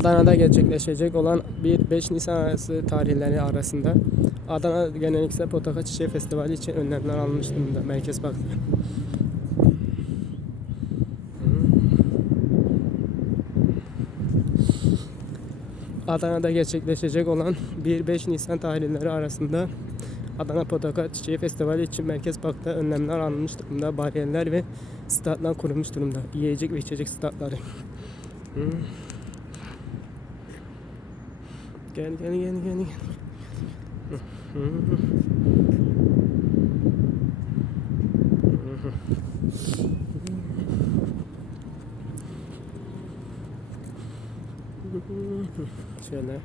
Adana'da gerçekleşecek olan 1-5 Nisan arası tarihleri arasında Adana Geleneksel Portakal Çiçeği Festivali için önlemler alınmış durumda. Merkez Bankası. Adana'da gerçekleşecek olan 1-5 Nisan tarihleri arasında Adana Portakal Çiçeği Festivali için Merkez Park'ta önlemler alınmış durumda. Bariyerler ve statlar kurulmuş durumda. Yiyecek ve içecek statları. Gel. Şöyle.